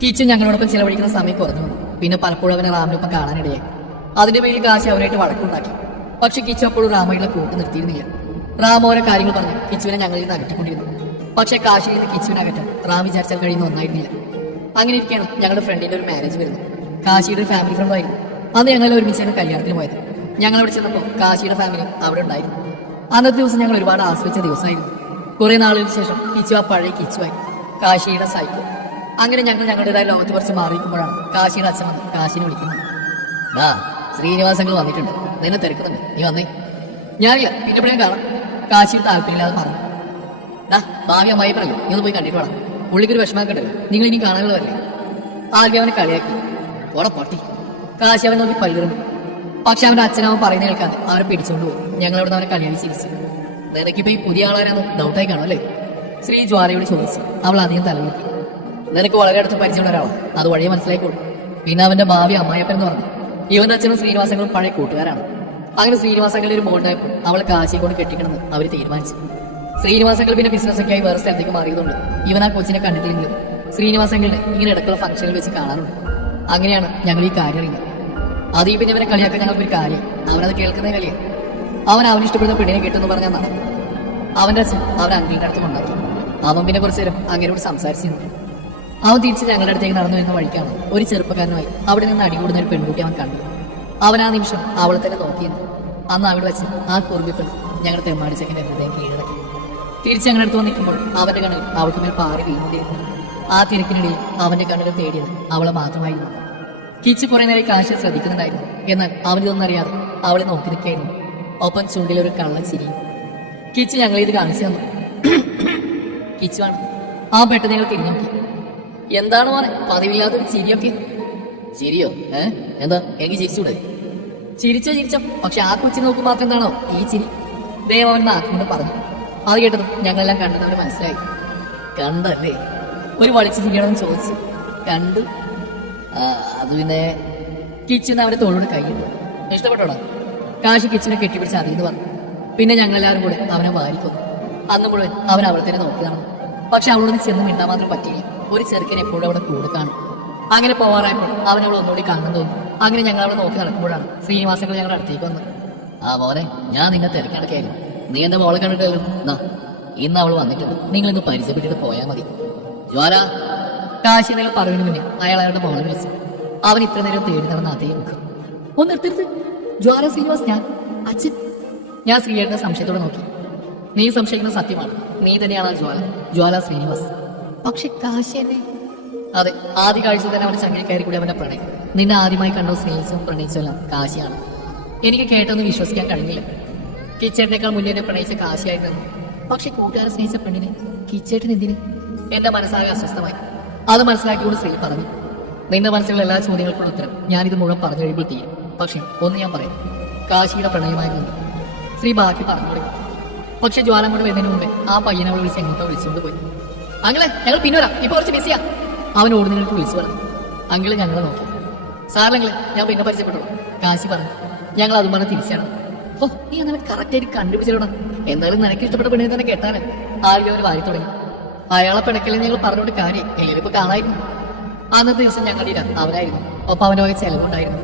Teacher ഞങ്ങളോടൊപ്പം ചിലവഴിക്കുന്ന സമയം കുറഞ്ഞു. പിന്നെ പലപ്പോഴും അവനെ റാമിനൊപ്പം കാണാനിടയായി. അതിന്റെ പേരിൽ കാശി അവനായിട്ട് വഴക്കുണ്ടാക്കി. പക്ഷെ കിച്ചു അപ്പോഴും റാമയുടെ കൂട്ട് നിർത്തിയിരുന്നില്ല. റാം ഓരോ കാര്യങ്ങൾ പറഞ്ഞ് കിച്ചുവിനെ ഞങ്ങളിൽ നിന്ന് അകറ്റിക്കൊണ്ടിരുന്നു. പക്ഷെ കാശിയിൽ നിന്ന് കിച്ചുവിനെ അകറ്റാൻ റാം വിചാരിച്ചാൽ കഴിയുന്ന ഒന്നായിരുന്നില്ല. അങ്ങനെ ഇരിക്കുകയാണ് ഞങ്ങളുടെ ഫ്രണ്ടിന്റെ ഒരു മാരേജ് വരുന്നത്. കാശിയുടെ ഒരു ഫാമിലി ഫ്രണ്ടായിരുന്നു. അന്ന് ഞങ്ങൾ ഒരുമിച്ചാണ് കല്യാണത്തിന് പോയത്. ഞങ്ങൾ അവിടെ ചെന്നപ്പോൾ കാശിയുടെ ഫാമിലി അവിടെ ഉണ്ടായിരുന്നു. അന്നത്തെ ദിവസം ഞങ്ങൾ ഒരുപാട് ആസ്വദിച്ച ദിവസമായിരുന്നു. കുറെ നാളുകൾക്ക് ശേഷം കിച്ചു ആ പഴയ കിച്ചുവായി, കാശിയുടെ സൈക്കോ. അങ്ങനെ ഞങ്ങൾ ഞങ്ങളുടേതായ ലോകത്ത് കുറച്ച് മാറിയിരിക്കുമ്പോഴാണ് കാശിയുടെ അച്ഛൻ വന്ന് കാശിനെ വിളിക്കുന്നത്. ശ്രീനിവാസങ്ങൾ വന്നിട്ടുണ്ട്, നിന്നെ തിരക്കുന്നുണ്ട്, നീ വന്നേ. ഞാനില്ല, പിന്നെ എപ്പോഴും കാണാം. കാശി താല്പര്യമില്ലാതെ പറഞ്ഞു. ഭാവി അമ്മായി പറഞ്ഞു, നീ ഒന്ന് പോയി കണ്ടിട്ട് വേണം, പുള്ളിക്കൊരു വിഷമാക്കണ്ടല്ലോ, നിങ്ങൾ ഇനി കാണാനുള്ളതല്ലേ. ആദ്യം അവനെ കളിയാക്കി. ഓടെ പൊട്ടി. കാശി അവൻ നോക്കി പല്ലിറുന്നു. പക്ഷെ അവന്റെ അച്ഛനവൻ പറയുന്ന കേൾക്കാതെ അവരെ പിടിച്ചുകൊണ്ട് പോയി. ഞങ്ങളവിടെ അവനെ കളിയാക്കി ചിരിച്ചു. നിനക്കിപ്പോ ഈ പുതിയ ആളാരാന്ന് ഡൗട്ടായി കാണും അല്ലേ? ശ്രീ ജ്വാലയോട് ചോദിച്ചു. അവൾ അധികം തലമുക്കി. നിനക്ക് വളരെ അടുത്ത് പരിചയമുള്ള ഒരാളാണ്, അത് വഴിയെ മനസ്സിലായിക്കോളൂ. പിന്നെ അവന്റെ ഭാവി അമ്മായപ്പൻ എന്ന് പറഞ്ഞു. ഇവന്റെ അച്ഛനും ശ്രീനിവാസങ്ങളും പഴയ കൂട്ടുകാരാണ്. അങ്ങനെ ശ്രീനിവാസങ്ങളുടെ ഒരു മോണ്ടായപ്പോൾ അവളെ കാശിയെ കൊണ്ട് കെട്ടിക്കണമെന്ന് അവർ തീരുമാനിച്ചു. ശ്രീനിവാസങ്ങൾ പിന്നെ ബിസിനസ്സൊക്കെ ആയി വേറെ സ്ഥലത്തേക്ക് മാറിയതുകൊണ്ട് ഇവൻ ആ കൊച്ചിനെ കണ്ടിട്ടില്ലെങ്കിലും ശ്രീനിവാസങ്ങളുടെ ഇങ്ങനെ ഇടയ്ക്കുള്ള ഫംഗ്ഷനിൽ വെച്ച് കാണാറുണ്ട്. അങ്ങനെയാണ് ഞങ്ങൾ ഈ കാര്യം അറിയുന്നത്. അത് ഈ പിന്നെ ഇവനെ കളിയാക്കാൻ ഞങ്ങൾക്കൊരു കാര്യം. അവനത് കേൾക്കുന്ന കളിയാണ്. അവന് ഇഷ്ടപ്പെടുന്ന പെണ്ണിനെ കിട്ടുമെന്ന് പറഞ്ഞാൽ നടക്കും. അവന്റെ അച്ഛൻ അവൻ അങ്കിളിന്റെ അടുത്ത് കൊണ്ടാക്കി. അവൻ പിന്നെ കുറച്ചു നേരം അങ്ങനെയോട് സംസാരിച്ചിരുന്നു. അവൻ തിരിച്ച് ഞങ്ങളുടെ അടുത്തേക്ക് നടന്നു വരുന്ന വഴിക്കാണ് ഒരു ചെറുപ്പക്കാരനുമായി അവിടെ നിന്ന് അടികൂടുന്ന ഒരു പെൺകുട്ടി അവൻ കണ്ടു. അവൻ ആ നിമിഷം അവളെ തന്നെ നോക്കിയിരുന്നു. അന്ന് അവിടെ വെച്ച് ആ കുറുമ്പിപ്പെണ് ഞങ്ങളുടെ തെമ്മാടിച്ചെക്കിന്റെ ഹൃദയം കീഴടക്കി. തിരിച്ച് ഞങ്ങളുടെ അടുത്ത് വന്നിരിക്കുമ്പോൾ അവന്റെ കണ്ണിൽ അവൾക്ക് മേൽ പാറി വീണുകൊണ്ടിരിക്കുന്നു. ആ തിരക്കിനിടയിൽ അവന്റെ കണ്ണുകൾ തേടിയത് അവളെ മാത്രമായിരുന്നു. കിച്ചു കുറെ നേരം കാശിയെ ശ്രദ്ധിക്കുന്നുണ്ടായിരുന്നു. എന്നാൽ അവനിതൊന്നറിയാതെ അവളെ നോക്കി നിൽക്കായിരുന്നു. ഒപ്പം ചുണ്ടിലൊരു കള്ളച്ചിരിയും. കിച്ചു ഞങ്ങളിത് കാണിച്ചു തന്നു. കിച്ചുവാണ്. ആ പെട്ടെന്ന് ഞങ്ങൾ തിരിഞ്ഞു നോക്കി. എന്താണ് മോനെ പതിവില്ലാത്തൊരു ചിരിയൊക്കെ? ചിരിയോ? എന്താ എനിക്ക് ചിരിച്ചൂടെ? ചിരിച്ചോ, പക്ഷെ ആ കൊച്ചി നോക്കി മാത്രം എന്താണോ ഈ ചിരി? ദേവ അവൻ നാക്കുകൊണ്ട് പറഞ്ഞു. അത് കേട്ടതും ഞങ്ങളെല്ലാം കണ്ടെന്നവന് മനസ്സിലായി. കണ്ടല്ലേ? ഒരു വളിച്ച ചിരിയാണെന്ന് ചോദിച്ചു. കണ്ടു. അത് പിന്നെ കിച്ചന് അവന്റെ തോളോട് കൈയിട്ടു. ഇഷ്ടപ്പെട്ടോടാ? കാശി കിച്ചനെ കെട്ടിപ്പിടിച്ച് അതിന്ന് പറഞ്ഞു. പിന്നെ ഞങ്ങളെല്ലാവരും കൂടെ അവനെ വാരിക്കൊന്നു. അന്ന് മുഴുവൻ അവൻ അവളെ തന്നെ നോക്കി നടന്നു. പക്ഷെ അവളോട് ചെന്ന് മിണ്ടാൻ മാത്രം പറ്റിയില്ല. ഒരു ചെറുക്കൻ എപ്പോഴും അവിടെ കൂടെ കാണും. അങ്ങനെ പോവാറായപ്പോൾ അവനവൾ ഒന്നുകൂടി കാണാൻ തോന്നി. അങ്ങനെ ഞങ്ങൾ അവളെ നോക്കി നടക്കുമ്പോഴാണ് ശ്രീനിവാസങ്ങൾ ഞങ്ങളുടെ അടുത്തേക്ക് വന്നത്. മോനെ, ഞാൻ നിന്നെ തിരക്കിടക്കായിരുന്നു. നീ എന്റെ മോളെ കണ്ടിട്ടല്ലോ. ഇന്ന് അവൾ വന്നിട്ടുണ്ട്, നിങ്ങൾ ഇന്ന് പരിചയപ്പെട്ടിട്ട് പോയാൽ മതി. ജ്വാല. കാശി നിങ്ങൾ പറയുന്നതിന് മുന്നേ അയാൾ അയാളുടെ മോളെ വിളിച്ചു. അവൻ ഇത്ര നേരം തേടി നടന്ന അതേ മുഖം. ഒന്ന് എടുത്തെടുത്ത്. ജ്വാല ശ്രീനിവാസ്, ഞാൻ അച്ഛൻ. ഞാൻ ശ്രീയേട്ടനെ സംശയത്തോടെ നോക്കി. നീ സംശയിക്കുന്ന സത്യമാണ്. നീ തന്നെയാണ് ആ ജ്വാല ശ്രീനിവാസ്. പക്ഷെ കാശി എന്നെ? അതെ, ആദ്യ കാഴ്ച തന്നെ അവന്റെ ചങ്ങയിൽ കയറി കൂടി അവന്റെ പ്രണയം. നിന്നെ ആദ്യമായി കണ്ടോ സ്നേഹിച്ചും പ്രണയിച്ചെല്ലാം കാശിയാണ്. എനിക്ക് കേട്ടൊന്നും വിശ്വസിക്കാൻ കഴിഞ്ഞില്ല. കിച്ചേട്ടനേക്കാൾ മുന്നേ എന്നെ പ്രണയിച്ച കാശിയായിരുന്നു. പക്ഷെ കൂട്ടുകാരെ സ്നേഹിച്ച പെണ്ണിനെ കിച്ചേട്ടൻ എന്തിന്? എന്റെ മനസ്സാകെ അസ്വസ്ഥമായി. അത് മനസ്സിലാക്കിക്കൊണ്ട് ശ്രീ പറഞ്ഞു. നിന്റെ മനസ്സിലുള്ള എല്ലാ ചോദ്യങ്ങൾക്കുള്ള ഉത്തരം ഞാനിത് മുഴുവൻ പറഞ്ഞു കഴിയുമ്പോൾ തീരും. പക്ഷെ ഒന്ന് ഞാൻ പറയാം, കാശിയുടെ പ്രണയമായിരുന്നു. ശ്രീ ബാക്കി പറഞ്ഞു തുടങ്ങി. പക്ഷെ ജ്വാലം കൊണ്ട് വരുന്നതിന് മുമ്പേ ആ പയ്യനെ അവൾ വിളിച്ച് എങ്ങോട്ടോ വിളിച്ചുകൊണ്ട് പോയി. അങ്ങളെ, ഞങ്ങൾ പിന്നെ വരാം, ഇപ്പൊ കുറച്ച് ബിസിയാ. അവൻ ഓടുന്നതിനൊക്കെ വിളിച്ചു പറഞ്ഞു. അങ്കിള് ഞങ്ങളെ നോക്കി. സാറിലെങ്കില് ഞാൻ പിന്നെ പരിചയപ്പെട്ടു, കാശി പറഞ്ഞു. ഞങ്ങൾ അതും പറഞ്ഞ് തിരിച്ചാണ്. നീ അങ്ങനെ കറക്റ്റായിട്ട് കണ്ടുപിടിച്ചിടണം. എന്തായാലും നിനക്ക് ഇഷ്ടപ്പെട്ട പെണ്ണിനെ തന്നെ കേട്ടാണ്. ആരും അവർ വാരി തുടങ്ങി. അയാളെ പിണക്കലിൽ ഞങ്ങൾ പറഞ്ഞുകൊണ്ട് കാര്യം എല്ലാവരും ഇപ്പൊ കാണായിരുന്നു. അന്നത്തെ ദിവസം ഞങ്ങളുടെ അവനായിരുന്നു. ഒപ്പം അവൻ്റെ വക ചെലവുണ്ടായിരുന്നു.